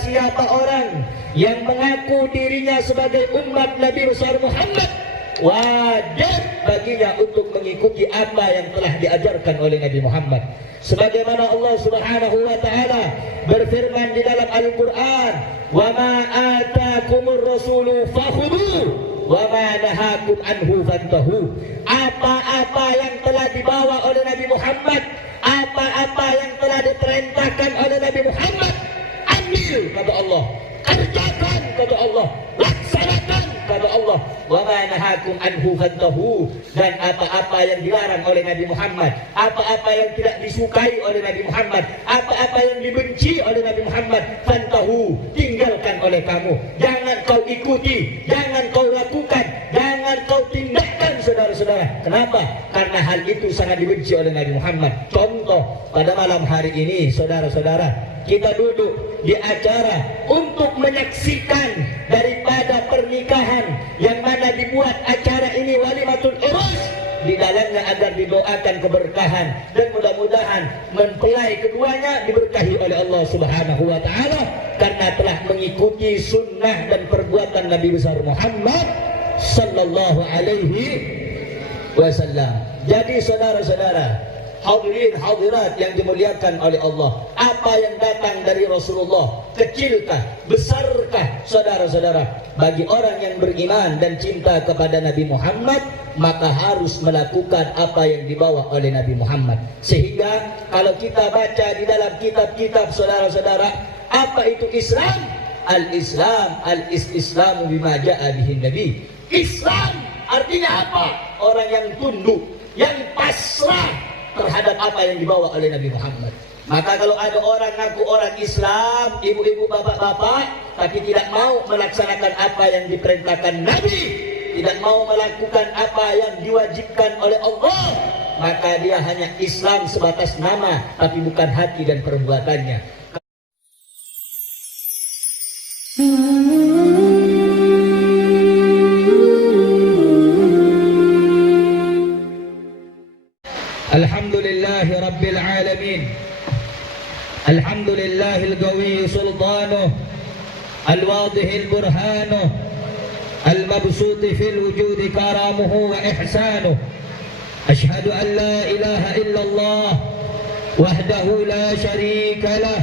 siapa orang yang mengaku dirinya sebagai umat Nabi besar Muhammad, wajib baginya untuk mengikuti apa yang telah diajarkan oleh Nabi Muhammad. Sebagaimana Allah Subhanahu wa taala berfirman di dalam Al-Qur'an, "Wa ma ataakumur rasulu fakhudhu wa ma nahakum anhu fantahu." Apa-apa yang telah dibawa oleh Nabi Muhammad, apa-apa yang telah diperintahkan oleh Nabi Muhammad, ambil kata Allah, kerjakan kata Allah, laksanakan kata Allah. Wa ma nahakum anhu fantahu, dan apa-apa yang dilarang oleh Nabi Muhammad, apa-apa yang tidak disukai oleh Nabi Muhammad, apa-apa yang dibenci oleh Nabi Muhammad, fantahu, tinggalkan oleh kamu. Jangan kau ikuti, jangan kau lakukan, jangan kau tindakan, saudara-saudara. Kenapa? Karena hal itu sangat dibenci oleh Nabi Muhammad. Contoh, pada malam hari ini saudara-saudara, kita duduk di acara untuk menyaksikan daripada pernikahan yang mana dibuat acara ini walimatul urus, di dalamnya agar didoakan keberkahan dan mudah-mudahan mempelai keduanya diberkahi oleh Allah Subhanahu wa taala karena telah mengikuti sunnah dan perbuatan Nabi besar Muhammad sallallahu alaihi wasallam. Jadi saudara-saudara, hadirin hadirat yang dimuliakan oleh Allah, apa yang datang dari Rasulullah, kecilkah, besarkah, saudara-saudara, bagi orang yang beriman dan cinta kepada Nabi Muhammad, maka harus melakukan apa yang dibawa oleh Nabi Muhammad. Sehingga kalau kita baca di dalam kitab-kitab saudara-saudara, apa itu Islam? Al-Islam, al-islamu bima ja'a bihin Nabi. Islam artinya apa? Orang yang tunduk, yang pasrah terhadap apa yang dibawa oleh Nabi Muhammad. Maka kalau ada orang ngaku orang Islam, ibu-ibu, bapak-bapak, tapi tidak mau melaksanakan apa yang diperintahkan Nabi, tidak mau melakukan apa yang diwajibkan oleh Allah, maka dia hanya Islam sebatas nama, tapi bukan hati dan perbuatannya. Alhamdulillahi Rabbil Alamin, Alhamdulillahil Qawi Sultanuh, Al-Wadihil Burhanuh, Al-Mabsuti fil Wujudi Karamuhu wa Ihsanuh. Ashhadu an la ilaha illallah wahdahu la sharika lah,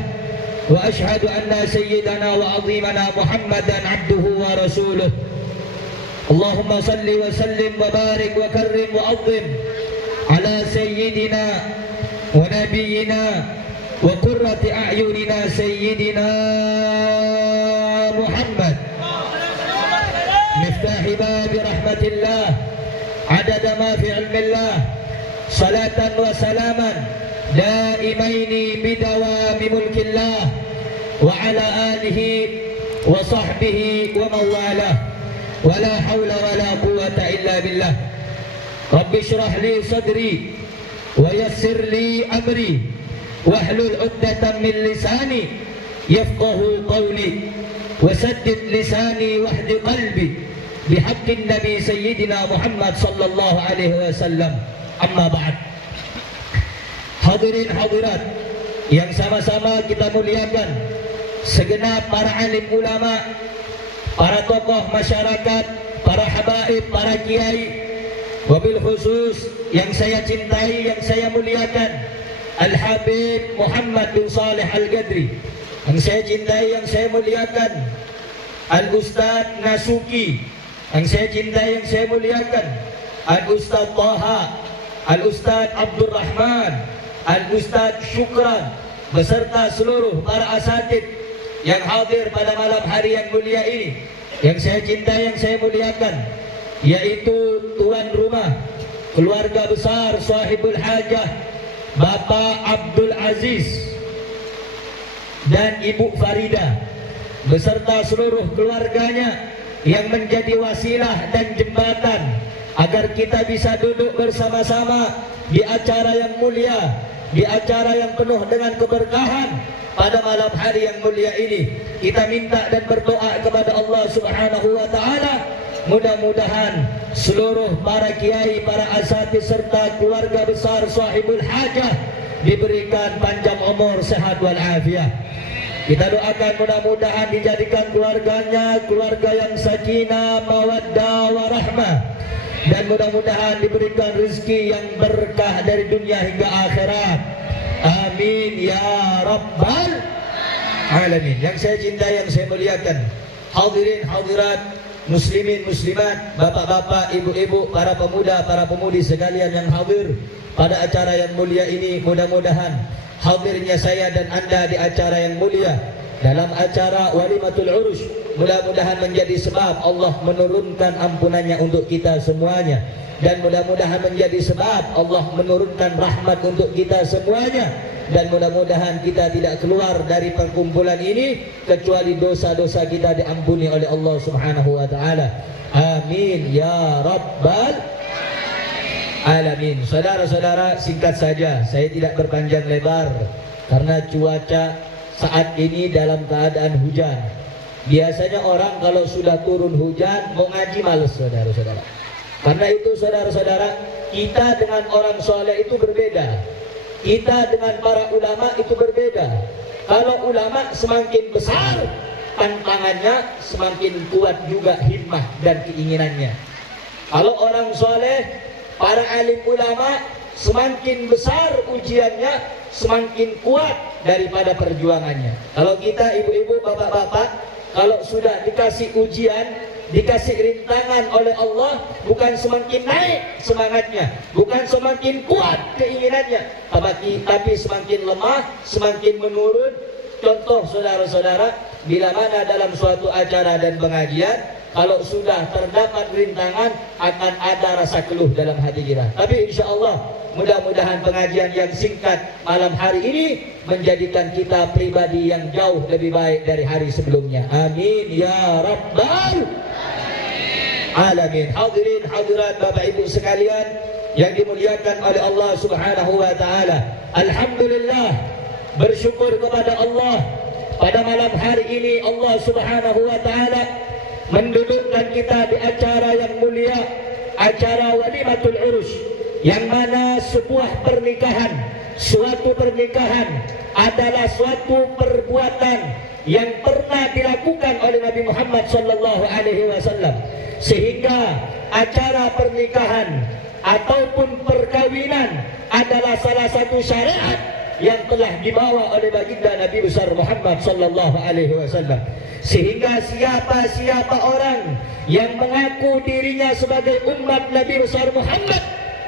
wa ashhadu anna sayyidana wa azimana Muhammadan abduhu wa rasuluh. Allahumma salli wa sallim wa barik wa karrim wa azim ala sayyidina wa nabiyyina wa qurrati a'yunina sayyidina Muhammad miftahi babi rahmatillah adada ma fi ilmillah salatan wa salaman daimaini bidawami mulkillah wa ala alihi wa sahbihi wa mawalah wa la hawla wa la quwwata illa billah. Rabbi syrah li sadri wa yassir li amri wahlul 'uqdatam min lisani yafqahu qawli wa saddid lisani wahdi qalbi bihaqqin nabi sayyidina Muhammad sallallahu alaihi wasallam. Amma ba'd. Hadirin hadirat yang sama-sama kita muliakan, segenap para alim ulama, para tokoh masyarakat, para habaib, para kiai, wabil khusus yang saya cintai, yang saya muliakan, Al-Habib Muhammad bin Saleh Al-Qadri, yang saya cintai, yang saya muliakan, Al-Ustaz Nasuki, yang saya cintai, yang saya muliakan, Al-Ustaz Taha, Al-Ustaz Abdul Rahman, Al-Ustaz Syukran, beserta seluruh para asatid yang hadir pada malam hari yang mulia ini, yang saya cintai, yang saya muliakan, yaitu tuan rumah keluarga besar sahibul hajah Bapak Abdul Aziz dan Ibu Farida beserta seluruh keluarganya yang menjadi wasilah dan jembatan agar kita bisa duduk bersama-sama di acara yang mulia, di acara yang penuh dengan keberkahan pada malam hari yang mulia ini. Kita minta dan berdoa kepada Allah Subhanahu wa taala, mudah-mudahan seluruh para kiai, para asatidz serta keluarga besar sahibul hajah diberikan panjang umur, sehat wal afiat. Kita doakan mudah-mudahan dijadikan keluarganya keluarga yang sakinah, mawaddah, warahmah, dan mudah-mudahan diberikan rezeki yang berkah dari dunia hingga akhirat. Amin ya rabbal alamin. Yang saya cintai, yang saya muliakan, hadirin hadirat, muslimin muslimat, bapak-bapak, ibu-ibu, para pemuda, para pemudi sekalian yang hadir pada acara yang mulia ini, mudah-mudahan hadirnya saya dan anda di acara yang mulia dalam acara Walimatul Urus mudah-mudahan menjadi sebab Allah menurunkan ampunannya untuk kita semuanya, dan mudah-mudahan menjadi sebab Allah menurunkan rahmat untuk kita semuanya, dan mudah-mudahan kita tidak keluar dari perkumpulan ini kecuali dosa-dosa kita diampuni oleh Allah Subhanahu wa taala. Amin ya rabbal alamin. Saudara-saudara, singkat saja, saya tidak berpanjang lebar karena cuaca saat ini dalam keadaan hujan. Biasanya orang kalau sudah turun hujan mau ngaji males, saudara-saudara. Karena itu saudara-saudara, kita dengan orang soleh itu berbeda. Kita dengan para ulama itu berbeda. Kalau ulama semakin besar tantangannya, semakin kuat juga himmah dan keinginannya. Kalau orang soleh, para alim ulama, semakin besar ujiannya, semakin kuat daripada perjuangannya. Kalau kita ibu-ibu, bapak-bapak, kalau sudah dikasih ujian, dikasih rintangan oleh Allah, bukan semakin naik semangatnya, bukan semakin kuat keinginannya, tapi semakin lemah, semakin menurun. Contoh saudara-saudara, bila mana dalam suatu acara dan pengajian, kalau sudah terdapat rintangan, akan ada rasa keluh dalam hati kita. Tapi insya Allah, mudah-mudahan pengajian yang singkat malam hari ini menjadikan kita pribadi yang jauh lebih baik dari hari sebelumnya. Amin ya rabbal alamin. Hadirin hadirat, Bapak Ibu sekalian yang dimuliakan oleh Allah Subhanahu wa taala. Alhamdulillah, bersyukur kepada Allah, pada malam hari ini Allah Subhanahu wa taala mendudukkan kita di acara yang mulia, acara Walimatul Urus, yang mana sebuah pernikahan, suatu pernikahan adalah suatu perbuatan yang pernah dilakukan oleh Nabi Muhammad sallallahu alaihi wasallam, sehingga acara pernikahan ataupun perkawinan adalah salah satu syariat yang telah dibawa oleh baginda Nabi besar Muhammad sallallahu alaihi wasallam. Sehingga siapa-siapa orang yang mengaku dirinya sebagai umat Nabi besar Muhammad,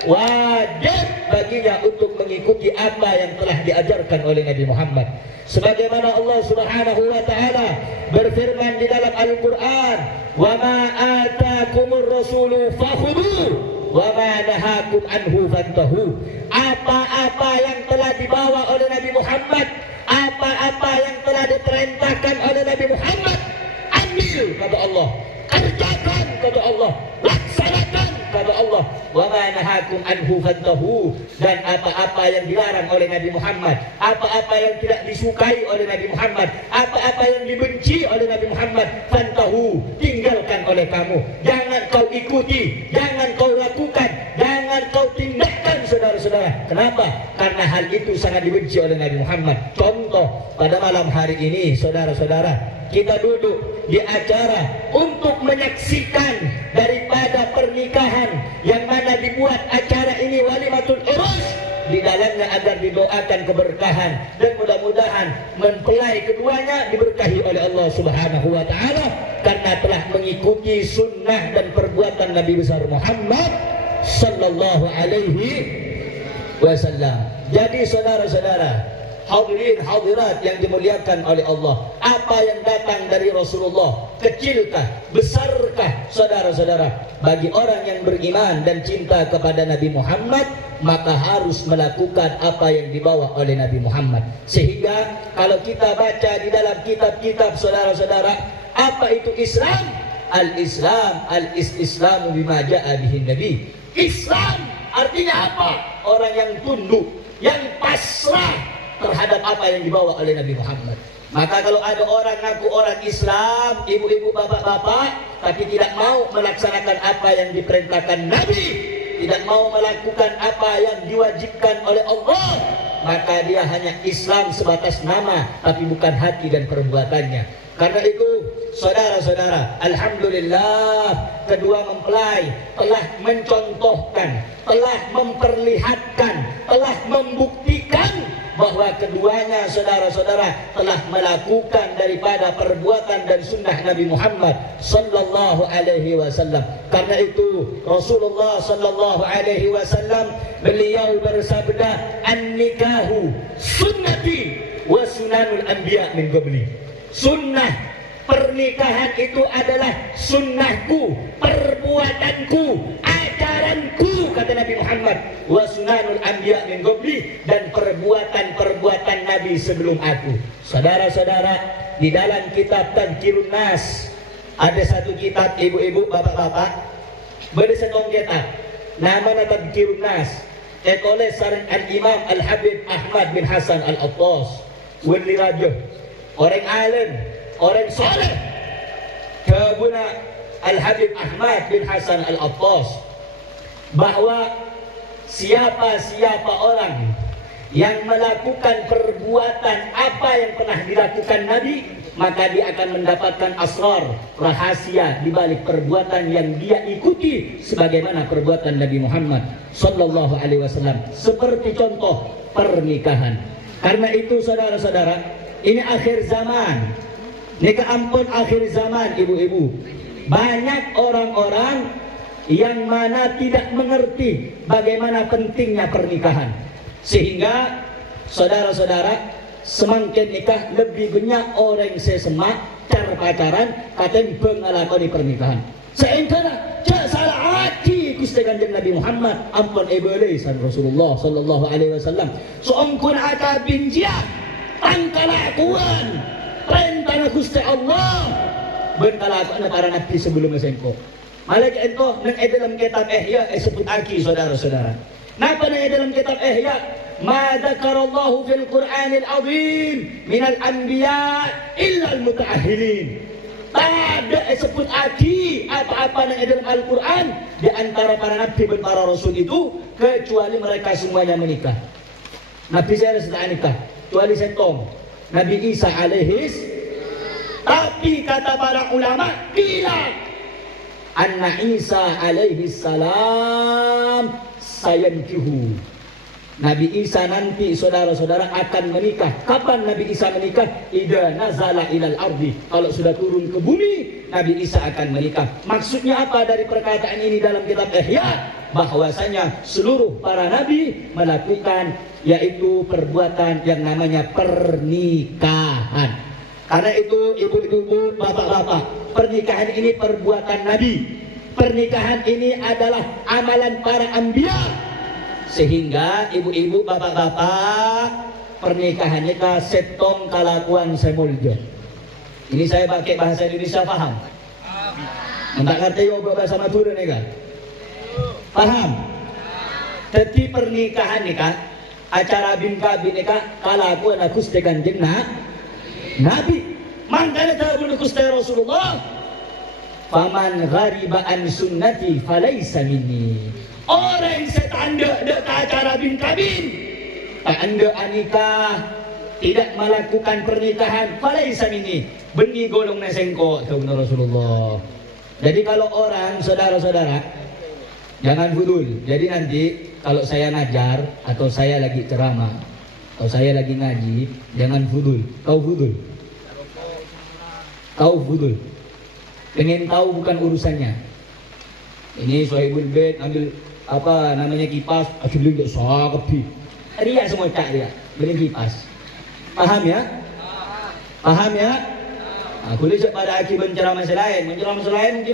wajib baginya untuk mengikuti apa yang telah diajarkan oleh Nabi Muhammad. Sebagaimana Allah Subhanahu wa taala berfirman di dalam Al-Qur'an, "Wa ma ataakumur rasulu fakhudhu wa ma nahakum anhu fantahu." Apa-apa yang telah dibawa oleh Nabi Muhammad, apa-apa yang telah diperintahkan oleh Nabi Muhammad, ambil kata Allah, kerjakan kata Allah, laksanakan kata Allah. Wa ma nahakum anhu fantahu, dan apa-apa yang dilarang oleh Nabi Muhammad, apa-apa yang tidak disukai oleh Nabi Muhammad, apa-apa yang dibenci oleh Nabi Muhammad, fantahu, tinggalkan oleh kamu. Jangan kau ikuti, jangan kau lakukan, jangan kau tindakan, saudara-saudara. Kenapa? Karena hal itu sangat dibenci oleh Nabi Muhammad. Contoh, pada malam hari ini saudara-saudara, kita duduk di acara untuk menyaksikan daripada pernikahan yang mana dibuat acara ini Walimatul Urus, di dalamnya agar didoakan keberkahan, dan mudah-mudahan mempelai keduanya diberkahi oleh Allah Subhanahu wa taala karena telah mengikuti sunnah dan perbuatan Nabi besar Muhammad sallallahu alaihi wasallam. Jadi saudara-saudara, hadirin hadirat yang dimuliakan oleh Allah, apa yang datang dari Rasulullah, kecilkah, besarkah, saudara-saudara, bagi orang yang beriman dan cinta kepada Nabi Muhammad, maka harus melakukan apa yang dibawa oleh Nabi Muhammad. Sehingga kalau kita baca di dalam kitab-kitab saudara-saudara, apa itu Islam? Al-Islam, al-islamu bima ja'a bihin Nabi. Islam artinya apa? Orang yang tunduk, yang pasrah terhadap apa yang dibawa oleh Nabi Muhammad. Maka kalau ada orang ngaku orang Islam, ibu-ibu, bapak-bapak, tapi tidak mau melaksanakan apa yang diperintahkan Nabi, tidak mau melakukan apa yang diwajibkan oleh Allah, maka dia hanya Islam sebatas nama, tapi bukan hati dan perbuatannya. Karena itu, saudara-saudara, alhamdulillah kedua mempelai telah mencontohkan, telah memperlihatkan, telah membuktikan bahwa keduanya saudara-saudara telah melakukan daripada perbuatan dan sunnah Nabi Muhammad sallallahu alaihi wasallam. Karena itu Rasulullah sallallahu alaihi wasallam beliau bersabda, "An-nikahu sunnati wa sunanul anbiya min qabli." Sunnah pernikahan itu adalah sunnahku, perbuatanku, ajaranku, kata Nabi Muhammad, wa sunanul anbiya min qabli, dan perbuatan-perbuatan Nabi sebelum aku. Saudara-saudara, di dalam kitab Tadhkirun Nas ada satu kitab, ibu-ibu, bapak-bapak, bersetong kitab namanya Tadhkirun Nas, ditulis Al-Imam Al-Habib Ahmad bin Hasan Al-Attas wali rajuh, orang alim, orang soleh, kebuna Al-Habib Ahmad bin Hasan Al-Attas, bahwa siapa-siapa orang yang melakukan perbuatan apa yang pernah dilakukan Nabi, maka dia akan mendapatkan asrar, rahasia di balik perbuatan yang dia ikuti sebagaimana perbuatan Nabi Muhammad sallallahu alaihi wasallam. Seperti contoh pernikahan. Karena itu saudara-saudara, ini akhir zaman. Nikah ampun akhir zaman, ibu-ibu. Banyak orang-orang yang mana tidak mengerti bagaimana pentingnya pernikahan. Sehingga saudara-saudara, semakin nikah lebih banyak orang sesemak cara pacaran katanya pengalakoni pernikahan. Seengkana cak salah hati Gusti Kanjeng Nabi Muhammad ampun ibalisan Rasulullah sallallahu alaihi wasallam. Seongkun aka binjiah tangkalakuan perintah Gusti Allah berkalakuan para nabi sebelum sengko. Malaikat itu nang dalam kitab Ihya sebut aki saudara-saudara. Napa nang dalam kitab Ihya? Ma dzakarallahu fil Qur'anil azim minal anbiya illa al mutaahhilin. Ada sebut aki apa-apa nang dalam Al-Qur'an di antara para nabi dan para rasul itu kecuali mereka semuanya menikah. Nabi saya sudah nikah, kecuali sentong Nabi Isa alaihis. Tapi kata para ulama, bila Anna Isa alaihi salam sayankihu. Nabi Isa nanti saudara-saudara akan menikah. Kapan Nabi Isa menikah? Idza nazala ilal ardi. Kalau sudah turun ke bumi, Nabi Isa akan menikah. Maksudnya apa dari perkataan ini dalam kitab Ihya? Bahwasanya seluruh para nabi melakukan yaitu perbuatan yang namanya pernikahan. Karena itu ibu-ibu, bapak-bapak, pernikahan ini perbuatan Nabi. Pernikahan ini adalah amalan para anbiya. Sehingga ibu-ibu, bapak-bapak, pernikahannya ka setong kalakuan semuljo. Ini saya pakai bahasa Indonesia, paham? Entah ngerti yo bahasa Madura nih kan? Paham? Jadi pernikahan nih kan, acara bingka binika kalakuan aku setekan jenah Nabi. Mangkana tahu Gusti Rasulullah, faman ghariba an sunnati falaysa minni. Orang setanda dek acara bin kabin, anda anikah tidak melakukan pernikahan, falaysa minni, benih golong nesengko, tahu Rasulullah. Jadi kalau orang saudara-saudara jangan fudul. Jadi nanti kalau saya ngajar atau saya lagi ceramah atau saya lagi ngaji, jangan fudul. Kau fudul. Kau fudul. Pengen tahu bukan urusannya. Ini Sohibul Bait ambil apa namanya kipas, akhirnya enggak sakepi. Ria semua cak dia, beli kipas. Paham ya? Paham ya? Aku lihat pada aki menceramah selain mungkin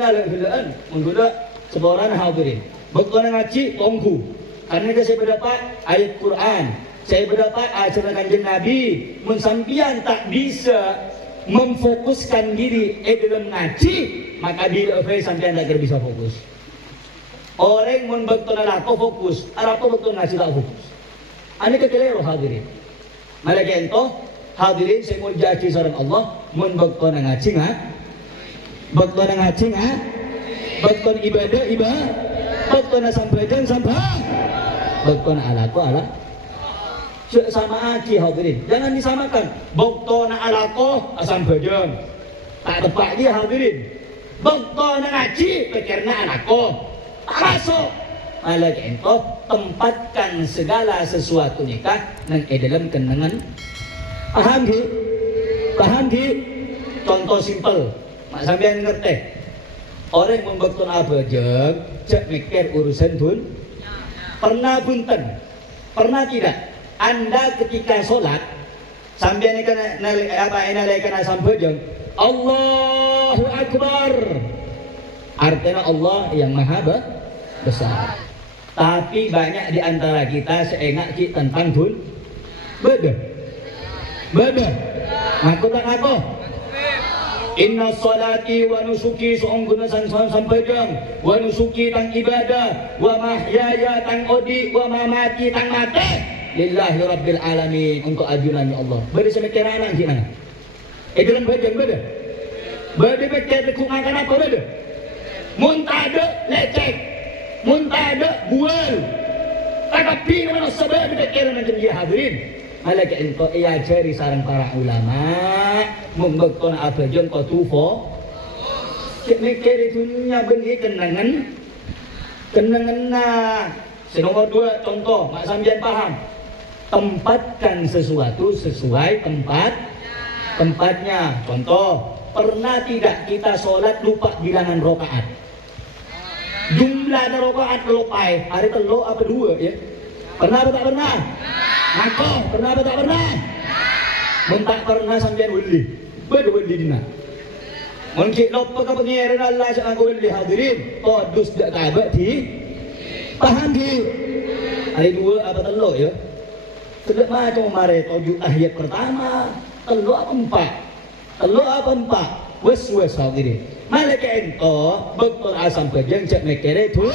ada kebelaan, mungkin seorang hadirin. Bukan ngaji tongku. Karena saya berdapat ayat Quran, saya berdapat ajaran Kanjeng Nabi. Mensampian tak bisa memfokuskan diri dalam ngaji, maka bila sampean tak bisa fokus. Orang mun betul arato fokus, arato betul ngaji tak fokus. Ani kekelero hadirin. Malaikat ento hadirin saya mau jadi sareng Allah mun betul ngaji ngah. Betul ngaji ngah. Betul ibadah. Betul sampaikan sampah. Betul ala. sama aki hadirin. Jangan disamakan. Bokto na alako asam bajang. Tak tepat dia hadirin. Bokto na ngaji pikirna alako. Tak masuk. Malah ento tempatkan segala sesuatu nikah nang dalam kenangan. Paham ki? Paham ki? Contoh simpel. Mak sampean ngerti. Orang membekton abajeng cek mikir urusan dun. Pernah bunten? Pernah tidak? Anda ketika sholat sambil nalaikan asam bajang Allahu Akbar, artinya Allah yang maha besar. Tapi banyak di antara kita seenak kita tentang dun beda ngaku tak ngaku. Inna salati wa nusuki seongguna sang bajang wa nusuki tang ibadah wa mahyaya tang odi wa mamati tang mati lillahi rabbil alamin, untuk ajunannya Allah. Beda sama kira anak gimana? Dalam bajang beda mikir makan apa beda? Muntada lecek, muntada bual. Tapi mana sebab mikir macam dia hadirin. Malah ento ia cari sarang para ulama membekton abajang ko tufo. Mikir itunya benih kenangan nah. Nomor 2 contoh, mak sambian paham. Tempatkan sesuatu sesuai tempatnya. Contoh, pernah tidak kita sholat lupa bilangan rokaat? Jumlah rokaat lupai, hari telo apa 2 ya? Pernah atau tak pernah? Ngaku, pernah atau tak pernah? Mentak pernah sambian wali, wali dina. Mungkin lupa ke pengiran Allah sa aku wali hadirin, todus dak tabak di. Paham di? Hari 2 apa telo ya? Tidak macam kemarin 7 ayat pertama, telo apa 4? Wes hadirin. Malah ento betul asam bajang cek mikir itu.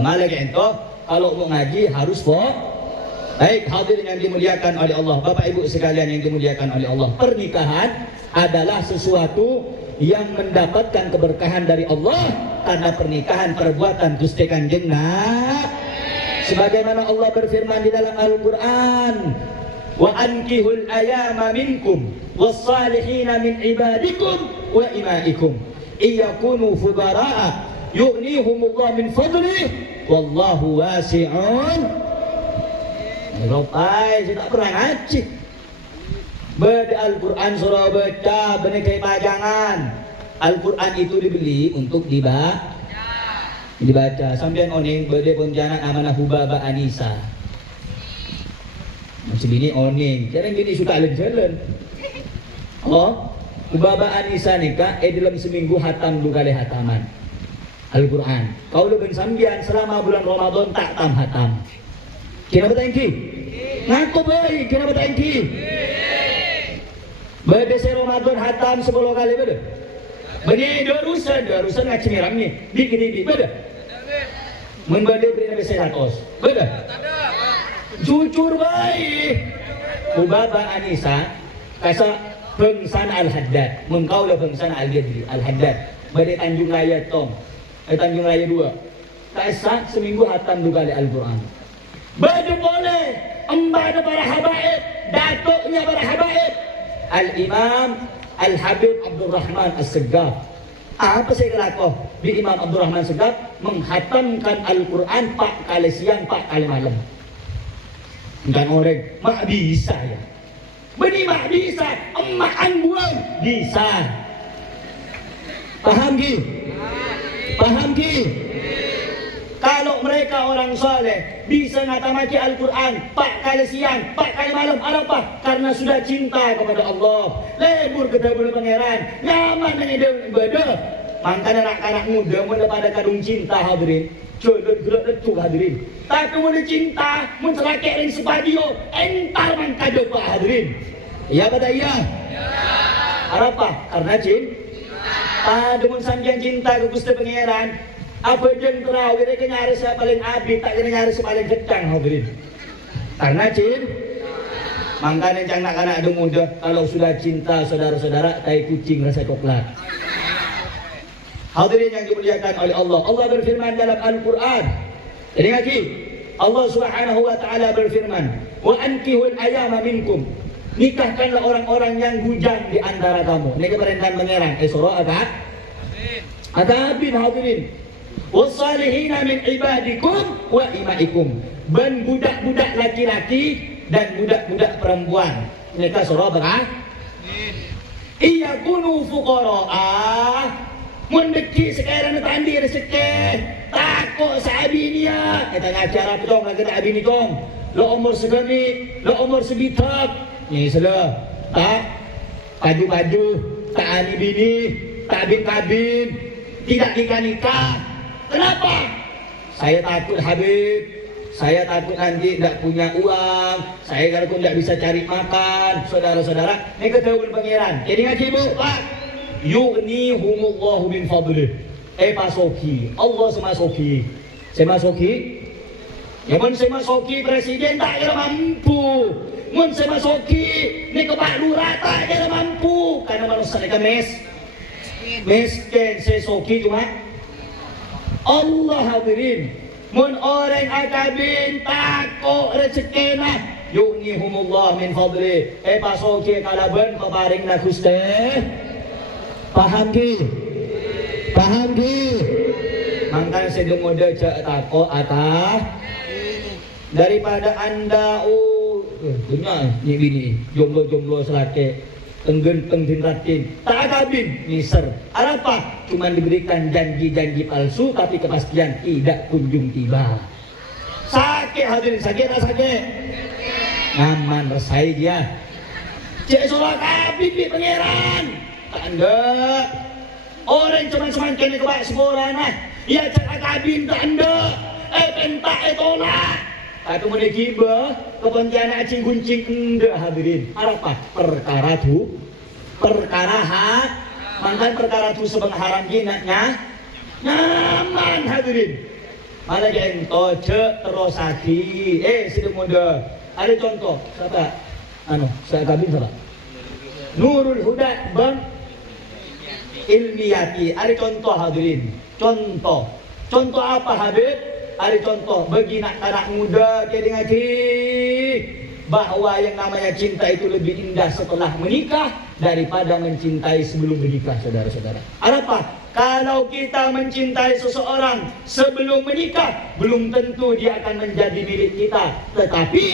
Malah ento kalau mau ngaji harus baik hadirin yang dimuliakan oleh Allah, Bapak Ibu sekalian yang dimuliakan oleh Allah. Pernikahan adalah sesuatu yang mendapatkan keberkahan dari Allah karena pernikahan perbuatan Gusti Kanjeng Nabi. Sebagaimana Allah berfirman di dalam Al-Qur'an, wa ankihul ayama minkum was-salihina min ibadikum wa imaikum iyakunu fuqara'a yughnihumullah min fadlih wallahu wasi'un. Ropai saya tak pernah ngaji. Baca Al-Quran surah baca benekai pajangan. Al-Quran itu dibeli untuk dibaca. Sampai oning bade ponjanan amanah Hubaba Anisa. Macam ini oning. Jarang gini suka jalan. Oh, Hubaba Anisa nikah dalam seminggu hatam 2 kali hataman Al-Quran. Kau lu sambian selama bulan Ramadan tak tam hatam. Kenapa tak engki? Ngaku baik, kenapa tak engki? Bade se Ramadan hatam 10 kali bade. Bani dorusan ngaji miramnya. Dikit bade. Mun bade beri nabi 100. Bade. Jujur baik. Hubaba Anisa kasa Bengsan Al-Haddad. Mun kau lah Bengsan Al-Haddad. Bade Tanjung Raya tong. Tanjung Raya 2. Kasa seminggu hatam 2 kali Al-Quran. Bade boleh. Embada para habaib. Datuknya para habaib. Al-Imam Al-Habib Abdul Rahman As-Segaf. Apa saya kelakuh di Imam Abdul Rahman As-Segaf? Menghatamkan Al-Quran 4 kali siang 4 kali malam. Bukan orang mak bisa ya. Beni mak bisa, emak buang bisa. Paham ki? Paham ki? Kalau mereka orang soleh bisa ngatamaki Al-Quran 4 kali siang, 4 kali malam, apa? Karena sudah cinta kepada Allah. Lebur ke dapur pangeran, nyaman dengan ibadah. Makanya anak-anak muda muda pada kadung cinta hadirin. Jodoh gelap hadirin. Tapi muda cinta, mencelake ring sepadio, entar mangkado pak hadirin. Iya kata iya? Apa? Karena cinta. Dengan sambian cinta ke Gusti Pangeran. Apa jeng terawih mereka nyari siapa paling abdi, tak kena nyari siapa paling kecang hadirin. Karena makanya anak-anak ada muda kalau sudah cinta saudara-saudara tai kucing rasa coklat. Hadirin yang dimuliakan oleh Allah. Allah berfirman dalam Al-Quran. Jadi lagi Allah Subhanahu wa taala berfirman, "Wa ankihul ayama minkum." Nikahkanlah orang-orang yang bujang di antara kamu. Ini keperintah pangeran. Surah apa? Adabin hadirin. Wassalihina min ibadikum wa imaikum. Dan budak-budak laki-laki dan budak-budak perempuan. Ini kan surah apa? Iyakunu fuqara'a. Mendeki sekarang tandi rezeki. Takut sahabinya. Kita ngajar apa dong? Lagi tak abini dong. Lo umur segini, lo umur sebitak. Ini sudah. Tak baju-baju, tak ani bini, tak kabin, tidak nikah-nikah. Kenapa? Saya takut Habib. Saya takut nanti tidak punya uang. Saya takut tidak bisa cari makan. Saudara-saudara, ini ketahuan pangeran. Jadi ngaji bu, Pak. Yughnihumullahu min fadlih. Pasoki. Allah semasoki. Semasoki. Ya mun semasoki presiden tak kira mampu. Mun semasoki ni kepak lurah tak kira mampu. Karena manusia mereka miskin sesoki cuma Allah hadirin. Mun orang akabin takut rezeki nah yughnihumullah min fadli. Pasoki kalaban paparing na Gusti. Paham ki? Paham ki? Mangkanya sedang muda cak takut atah daripada anda punya ni bini jomblo-jomblo selake tenggen ratin tak kabin miser apa cuma diberikan janji-janji palsu tapi kepastian tidak kunjung tiba. Sakit hadirin, sakit tak sakit? Aman resai dia. Cek solat kabin di pangeran tak anda orang cuman kena kebak sekolah nah ya cek kabin tak anda pentak tolak. Atau mulai kiba kepentingan acing guncing enggak hadirin. Apa? Perkara tu, perkara hak, mantan perkara tu sebang haram jinaknya nyaman hadirin. Mana jento cek terus hati. Sedang muda. Ada contoh, siapa? Saya kabin siapa? Nurul Huda bang Ilmiyati. Ada contoh hadirin. Contoh apa Habib? Ada contoh bagi anak muda jadi ngaji bahwa yang namanya cinta itu lebih indah setelah menikah daripada mencintai sebelum menikah, saudara-saudara. Apa? Kalau kita mencintai seseorang sebelum menikah, belum tentu dia akan menjadi milik kita. Tetapi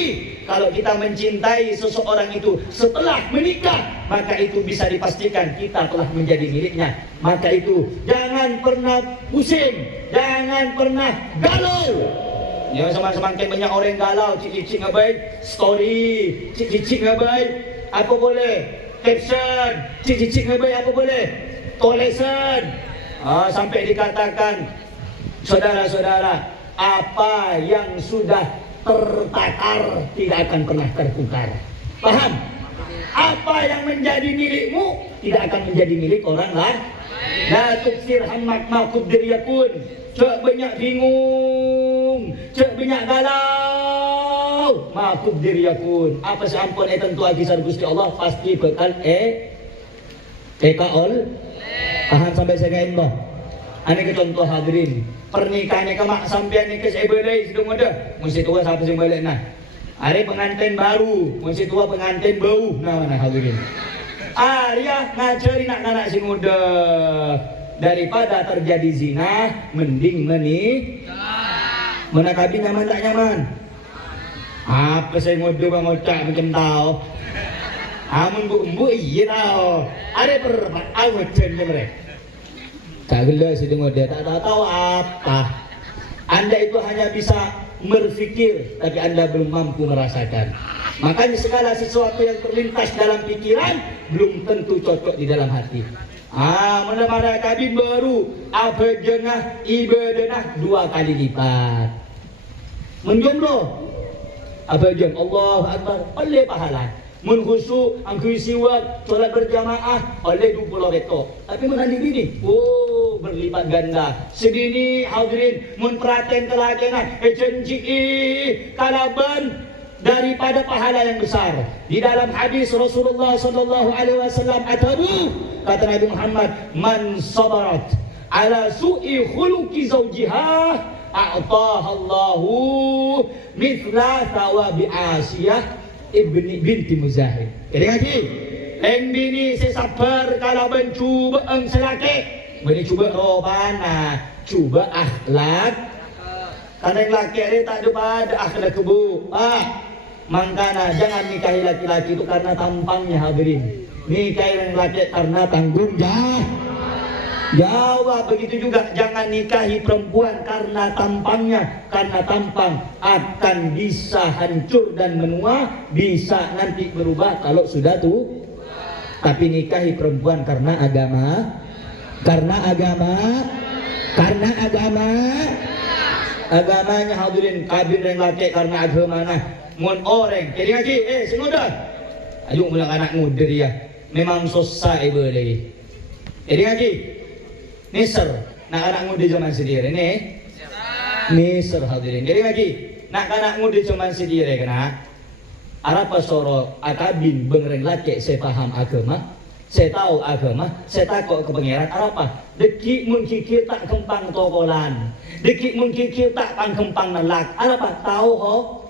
kalau kita mencintai seseorang itu setelah menikah, maka itu bisa dipastikan kita telah menjadi miliknya. Maka itu jangan pernah pusing, jangan pernah galau. Ya semakin banyak orang galau, cicik ngabai story, cicik ngabai apa boleh caption, cicik ngabai apa boleh tulisan. Sampai dikatakan saudara-saudara, apa yang sudah tertakar tidak akan pernah tertukar. Paham? Apa yang menjadi milikmu tidak akan menjadi milik orang lain. La tuksir hammak ma qudriyakun. Cek banyak bingung, cek banyak galau, ma qudriyakun. Apa seampun tentu kisah Gusti Allah pasti bakal kaol. Paham sampai saya kain boh. Ini ke contoh hadirin. Pernikahannya kemak sampean ni ke saya belai sedang ada. Mesti tua siapa sih balik nah. Hari pengantin baru, mesti tua pengantin bau. Nah hadirin. Arya ngajari anak-anak si muda daripada terjadi zina, mending menikah. Mana kabin nyaman tak nyaman? Apa saya muda bang ocak macam tahu. Amun bu iya tahu. Ada awet je mereka. Tak gila sedang dia tak tahu apa. Anda itu hanya bisa berfikir, tapi Anda belum mampu merasakan. Makanya segala sesuatu yang terlintas dalam pikiran belum tentu cocok di dalam hati. Mana-mana kabin baru, apa jengah ibadah 2 kali lipat. Menjomblo, apa jeng Allah Akbar, oleh pahala. Mun khusyuk, angkui siwak, solat berjamaah, oleh 20 reto. Tapi menandi bini, berlipat ganda. Sedini hadirin, mun perhatian kelakena, janji kalaban daripada pahala yang besar. Di dalam hadis Rasulullah sallallahu alaihi wasallam kata Nabi Muhammad, man sabarat ala su'i khuluqi zawjiha a'tahallahu mithla thawabi Asiyah binti Muzahir. Jadi ngaji lain bini sesabar kalau mencuba selaki bini cuba robana cuba akhlak karena yang laki ini tak ada pada akhlak kebu mangkana jangan nikahi laki-laki itu karena tampangnya hadirin, nikahi yang laki karena tanggung jawab. Begitu juga jangan nikahi perempuan karena tampangnya, karena tampang akan bisa hancur dan menua, bisa nanti berubah kalau sudah tuh. Tapi nikahi perempuan karena agama, agamanya hadirin. Kabir yang laki karena agamanya mun orang jadi ngaji semudah ayo mulai anak muda dia memang susah ibu lagi jadi ngaji niser nak anak muda zaman sendiri nih niser hadirin. Jadi ngaji nak anak muda zaman sendiri kena Arapa soro akabin bengreng laki saya paham agama, saya tahu agama, saya takut ke pangeran. Arapa deki mun kikir tak kempang tokolan, deki mun kikir tak pang kempang nalak. Arapa tahu ho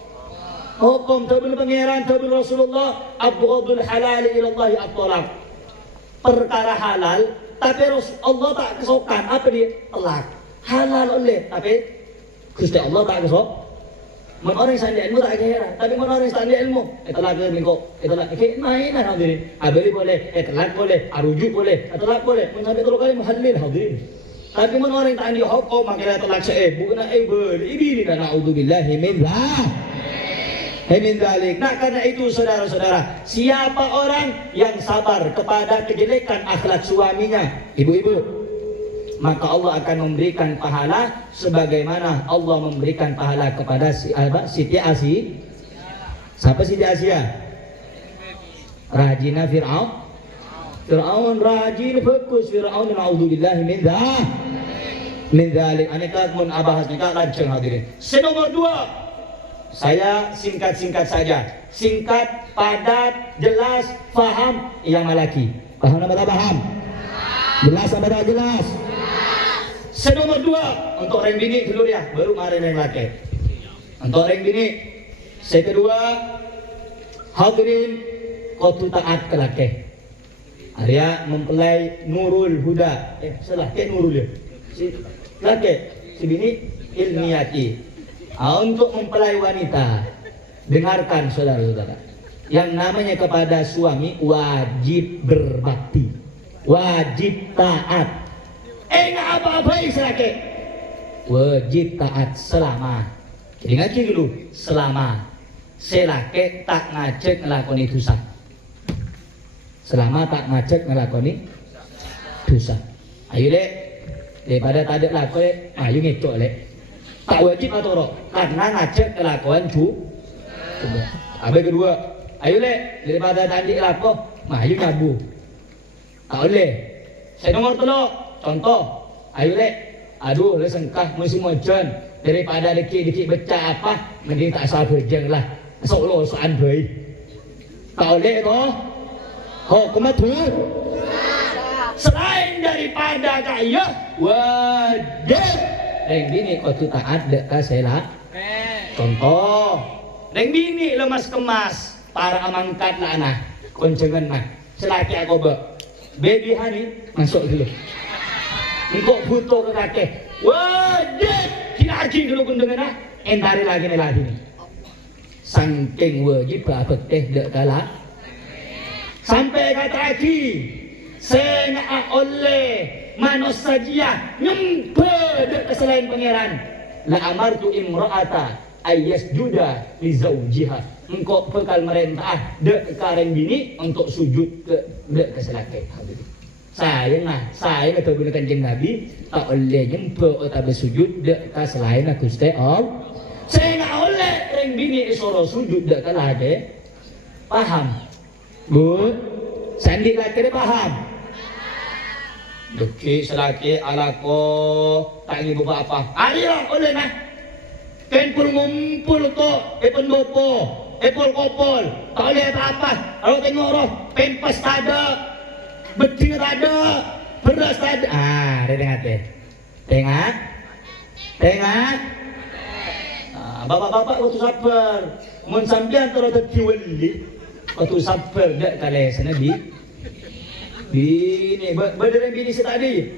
hukum tabul pangeran tabul Rasulullah abghadul halal ilallahi at-talaq. Perkara halal tapi Allah tak kesokan apa dia telak. Halal oleh tapi Gusti Allah tak kesok. Mun orang sandi ilmu tak kira, tapi mun orang sandi ilmu, telak ke mingko, telak ke mainan hadirin. Abeli boleh, telak boleh, arujuk boleh, telak boleh. Mun sampai 3 kali muhallil hadirin. Tapi mun orang tak andi hukum makanya telak bukan boleh. Ibini dan naudzubillahi min dzalik. Nah karena itu saudara-saudara, siapa orang yang sabar kepada kejelekan akhlak suaminya, ibu-ibu, maka Allah akan memberikan pahala sebagaimana Allah memberikan pahala kepada Siti Asia. Siapa Siti Asia? Rajina Fir'aun rajin fokus Fir'aun naudzubillahi min dzalik. Aneka mun abahas nikah lanceng hadirin. Nomor 2. Saya singkat-singkat saja. Singkat, padat, jelas, faham yang malaki. Paham apa tak paham? Jelas apa tak jelas? Nomor 2 untuk orang bini dulu ya, baru kemarin yang laki. Untuk orang bini, saya kedua hadirin kotu taat ke laki. Arya mempelai Nurul Huda. Salah, Nurul ya. Si laki, si bini ilmiati. Untuk mempelai wanita, dengarkan saudara-saudara. Yang namanya kepada suami wajib berbakti, wajib taat. Enggak apa-apa laki wajib taat selama. Jadi ngaji dulu selama selaki tak ngajak ngelakoni dosa. Selama tak ngajak ngelakoni dosa. Ayo dek daripada tak ada lakon ayo ngecok lek. Tak wajib atau roh karena ngajak kelakuan coba. Abang kedua ayo lek daripada tadi lakon ayo nyabu. Tak boleh. Saya nomor 3 contoh, ayo lek, aduh le sengkah musim hujan daripada dikit-dikit becah apa, mending tak sabar jeng lah, sok soan bayi. Kau lek toh, hukum selain daripada kaya wajib, reng bini kau tu taat dek kasela. Contoh, reng bini lemas kemas, para amangkat lah anak, koncengan mah, selaki aku baby honey masuk dulu. Engkau butuh ke kakek wajib kinajing dulu kundengan entari lagi nih sangking wajib apa teh dek kalah sampai kata lagi saya oleh manusia nyempe dek selain pangeran la amartu imra'ata ayas juda li zaujiha. Engkau bekal merintah dek kareng bini untuk sujud ke dek keselake. Saya atau guna kanjeng Nabi tak oleh nyempe atau bersujud dek ka selain aku stay all. Saya nggak oleh reng bini isoro sujud dek ka lade. Paham? Bu, sandi laki paham? Deki selaki alako tak ibu apa? Ayo oleh nah. Penpul ngumpul to, pendopo, kopol, tak oleh apa-apa. Kalau tengok roh, pempas ada. Beting ada, beras ada. Dia tengok deh. Tengah. Bapak-bapak waktu sabar. Mun sampean terus dadi wali. Waktu sabar dak kalesan Nabi. Bini, berdering bini setadi.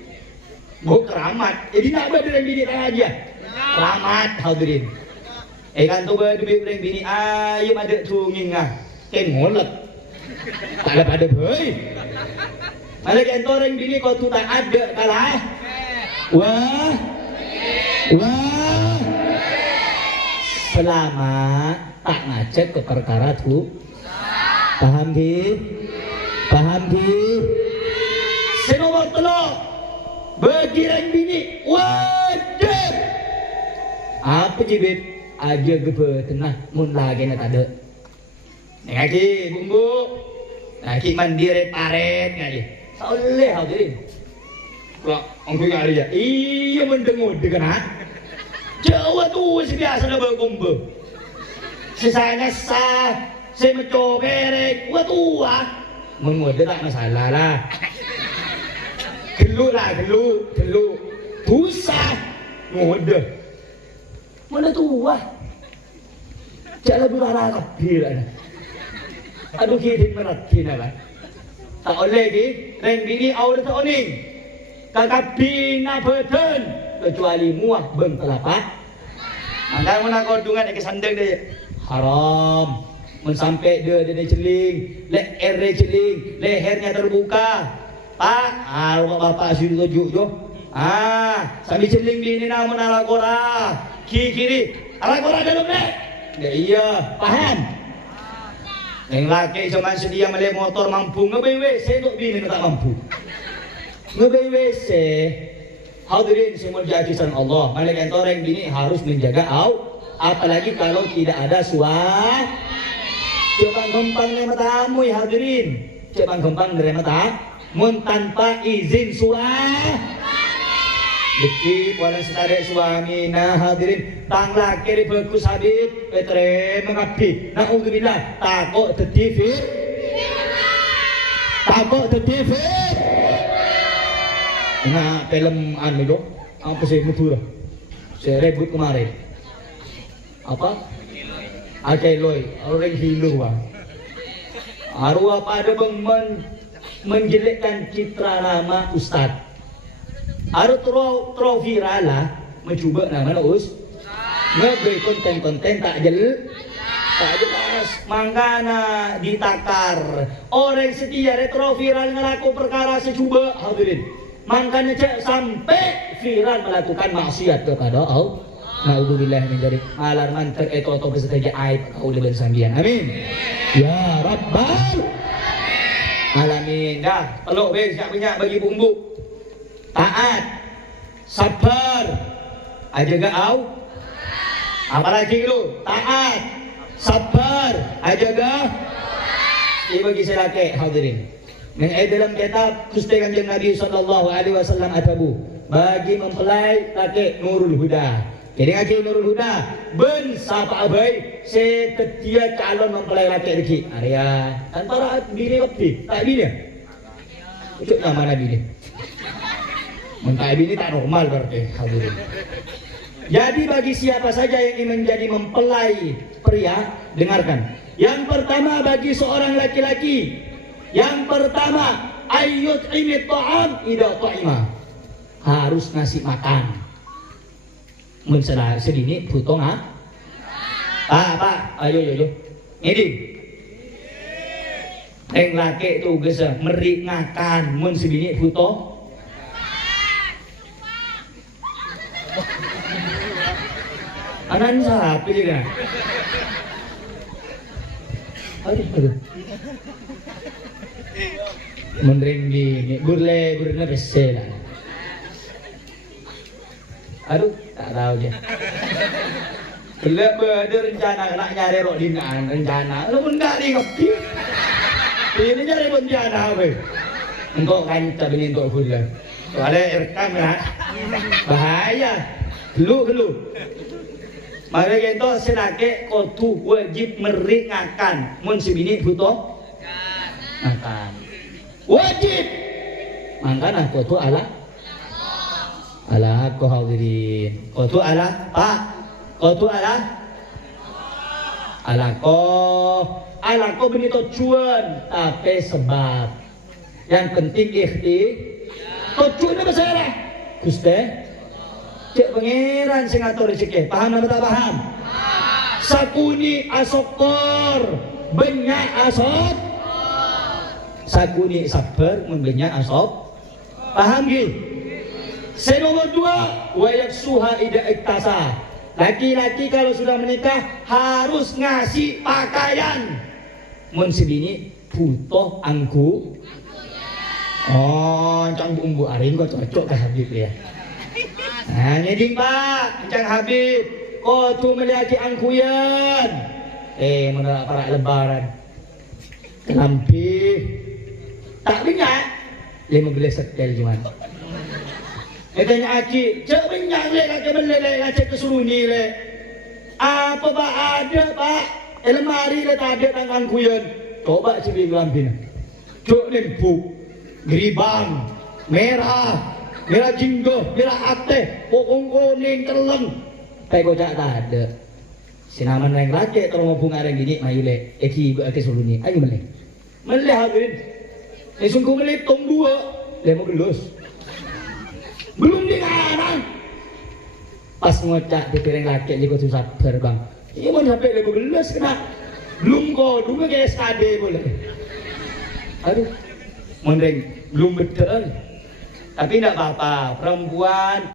Keramat. Jadi nak berdering bini tengah aja. Keramat hadirin. Kan tu berdering bini ayam ada tu ngingah. Ngolek. Tak ada pada boy. Malah kan orang bini kau tu tak ada kalah. Wah. Selama tak ngajak ke perkara tu. Paham di? Senomor telur bergirang bini wajib. Apa jibit aja gebe tenah mun lagi nak ada. Ngaki bumbu, ngaki mandiri paret ngaki. Soleh hadirin. Kalau angku ngari ya, iya mendengar dengar. Jawa tu biasa nak berkumpul. Sisanya sah, saya mencoba rek, tua. Menguat tak masalah lah. Gelu. Tusah. Ngode. Mana tua? Jangan berharap kabir lah. Aduh kirim meratin apa? Tak oleh di, reng bini awal tak oning. Kakak bina beten kecuali muah beng telapak. Angkat mana kau dungan ke sandeng dia. Haram. Mensampai dia celing, leher dia celing, lehernya terbuka. Pak, bapak suruh tujuk jo. Sambil celing bini namun ala kora. Kiri, ala kora dalam nek. Iya, paham. Yang laki cuma sedia beli motor mampu ngebeli WC untuk bini tak mampu. Ngebeli WC. Hadirin semua jadisan Allah. Malaikat orang bini harus menjaga apalagi kalau tidak ada suara. Coba gempang nerima tamu ya hadirin. Coba gempang nerima tamu tanpa izin suami. Dekip walau setarik suami. Nah hadirin tang laki bagus habib petre mengabdi. Na'udzubillah takut tertifir. Nah film anu dong. Apa sih mutu lah. Saya rebut kemarin. Apa? Loy, orang hilu bang. Arwah pada menjelekkan citra nama Ustad. Aru terus viral lah, mencoba nama ngeberi konten tak jelas, mangkana ditakar. Orang setia retro viral ngelaku perkara secuba hadirin. Mangkanya cek sampai viral melakukan maksiat kepada Allah. Na'udzubillah min dzalik. Alar mantek toto kesedaja aib kaula dan sambian. Amin. Ya Rabbal alamin. Dah, peluk weh minyak bagi bumbu. Taat. Sabar. Aja gak apalagi lu? Taat. Sabar. Aja gak ini bagi saya laki hadirin. Yang dalam kitab Gusti Kanjeng Nabi sallallahu alaihi wasallam atabu bagi mempelai laki Nurul Huda. Jadi ngaji Nurul Huda ben sapa abai setia calon mempelai laki laki Arya antara bini waktu tak bini ucap nama nabi ni mentai bini tak normal berarti hadirin. Jadi bagi siapa saja yang ingin menjadi mempelai pria dengarkan. Yang pertama bagi seorang laki-laki, yang pertama ayyut imit ta'am ida ta'ima, harus ngasih makan. Mensalah sedini putong Pak, ayo. Ini yang laki tu gesa merik ngakan mun sedini putong. Anan siapa juga? Aduh. Mendring gini, burle besar. Aduh, tak tahu dia. Bila ada rencana nak nyari rok dinaan rencana, lu pun tak dikopi. Ini nyari rencana apa? Untuk kancah ini untuk bulan. Soalnya rekam lah, bahaya. Gelu. Maka kita selaki kotu wajib merik ngakan. Mun sebini butuh ngakan. Wajib. Mangkana kotu ala Aku hadirin. Kau tu alah Pak. Kau tu alah ko benito cuan tapi sebab yang penting kau cuan apa saya Gusti cek pangeran sing ngatur rezeki paham apa tak paham sakuni asokor banyak asop sakuni sabar membanyak asop paham gitu. Nomor 2 wayak suha ida iktasa. Laki-laki kalau sudah menikah harus ngasih pakaian. Mun sebini butuh angku. Oh, cang bumbu arin kok cocok ke Habib ya. Nah, nyeding Pak, cang Habib. Oh, tu melihat angkuyan. Menolak para lebaran. Kelampi. Tak banyak. 15 setel cuman. Tanya Aki, cek minyak le, kakek beli le, cek kesuruh ni le. Apa Pak ada Pak? Lemari le tak ada tangan kuyon. Coba ciri gelambin. Cuk lempu, geribang, merah jinggo, merah ate, pokong kuning teleng. Tapi kocak tak ada. Sinaman yang laki kalau mau bunga yang gini, mayu le. Eki suruh ni, ayo mele. Mele hadirin. Sungguh mele tong 2, le mau gelus. Belum dikarang pas ngocak di piring laki juga susah berbang iya mau sampai lego belas kena belum kok dulu kayak SKD boleh aduh mondeng belum betul tapi tidak apa-apa perempuan